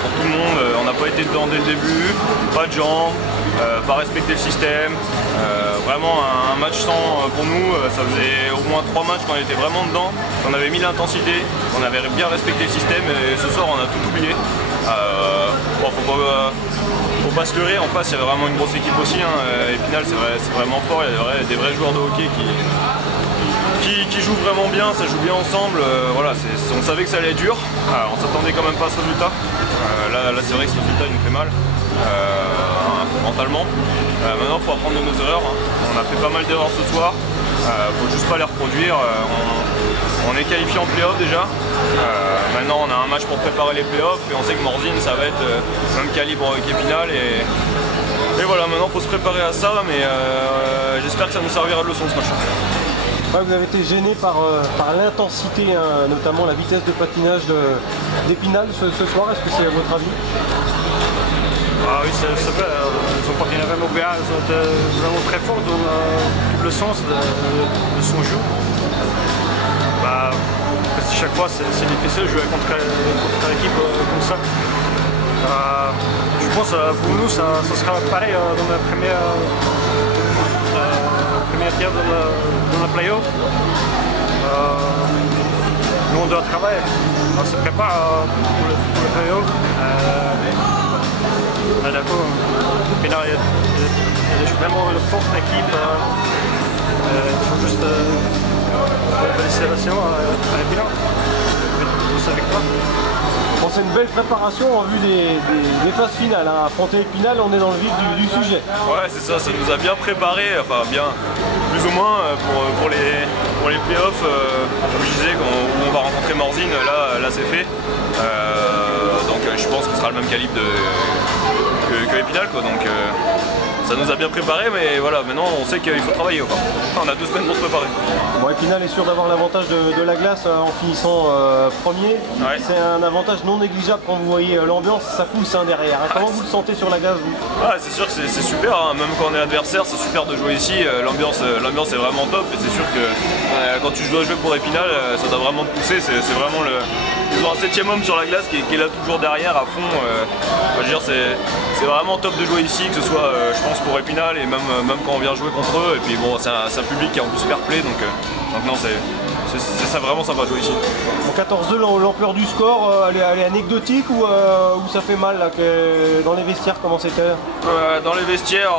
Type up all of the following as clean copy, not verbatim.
pour tout le monde. On n'a pas été dedans dès le début, pas de jambes, pas respecter le système. Vraiment un match sans pour nous, ça faisait au moins 3 matchs qu'on était vraiment dedans, on avait mis l'intensité, on avait bien respecté le système et ce soir on a tout oublié. Bon, faut pas se leurrer, en face il y avait vraiment une grosse équipe aussi, hein. Épinal c'est vraiment fort, il y a des vrais joueurs de hockey qui jouent vraiment bien, ça joue bien ensemble. Voilà, on savait que ça allait être dur, on s'attendait quand même pas à ce résultat. Là c'est vrai que ce résultat il nous fait mal mentalement. Maintenant il faut apprendre de nos erreurs, hein. On a fait pas mal d'erreurs ce soir, faut juste pas les reproduire. On est qualifié en play-off déjà. Maintenant on a un match pour préparer les play-offs et on sait que Morzine ça va être même calibre qu'Épinal et voilà, maintenant il faut se préparer à ça, mais j'espère que ça nous servira de leçon ce match. Ouais, vous avez été gêné par l'intensité, hein, notamment la vitesse de patinage d'Épinal ce soir, est-ce que c'est à votre avis? Ah oui, c'est vrai, ils ont patiné vraiment bien, ils ont été vraiment très forts dans tout le sens de son jeu. Chaque fois c'est difficile de jouer contre une équipe comme ça. Je pense que pour nous ça sera pareil dans la première tiers dans le play-off. Nous on doit travailler, on se prépare pour le play-off. D'accord, Épinal est vraiment une forte équipe. Il faut juste félicitations à Épinal pour sa victoire. Bon, c'est une belle préparation en vue des phases finales, hein. Affronter Épinal, on est dans le vif du sujet. Ouais, c'est ça, ça nous a bien préparé, enfin bien, plus ou moins pour les playoffs, comme je disais, où on va rencontrer Morzine, là c'est fait. Donc je pense que ce sera le même calibre que Épinal, quoi. Donc ça nous a bien préparé, mais voilà, maintenant on sait qu'il faut travailler encore. On a 2 semaines pour se préparer. Bon, Épinal est sûr d'avoir l'avantage de la glace en finissant premier. Ouais. C'est un avantage non négligeable quand vous voyez l'ambiance, ça pousse, hein, derrière. Comment vous le sentez sur la glace, vous? C'est sûr que c'est super, hein. Même quand on est adversaire, c'est super de jouer ici. L'ambiance est vraiment top et c'est sûr que quand tu dois jouer pour Épinal, ça doit vraiment te pousser. C'est vraiment ils ont un 7e homme sur la glace qui est là toujours derrière à fond. Je veux dire, c'est vraiment top de jouer ici, que ce soit je pense pour Épinal et même quand on vient jouer contre eux. Et puis bon, c'est un public qui est en plus fair play, donc non, c'est vraiment sympa de jouer ici. Bon, 14-2, l'ampleur du score, elle est anecdotique ou ça fait mal là, dans les vestiaires, comment c'était? Dans les vestiaires,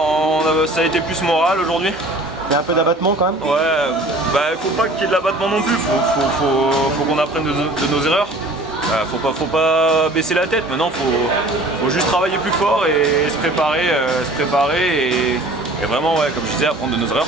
ça a été plus moral aujourd'hui. Il y a un peu d'abattement quand même? Ouais, faut pas qu'il y ait de l'abattement non plus, faut qu'on apprenne de nos erreurs. Faut pas baisser la tête, maintenant faut juste travailler plus fort et se préparer et vraiment, ouais, comme je disais, apprendre de nos erreurs.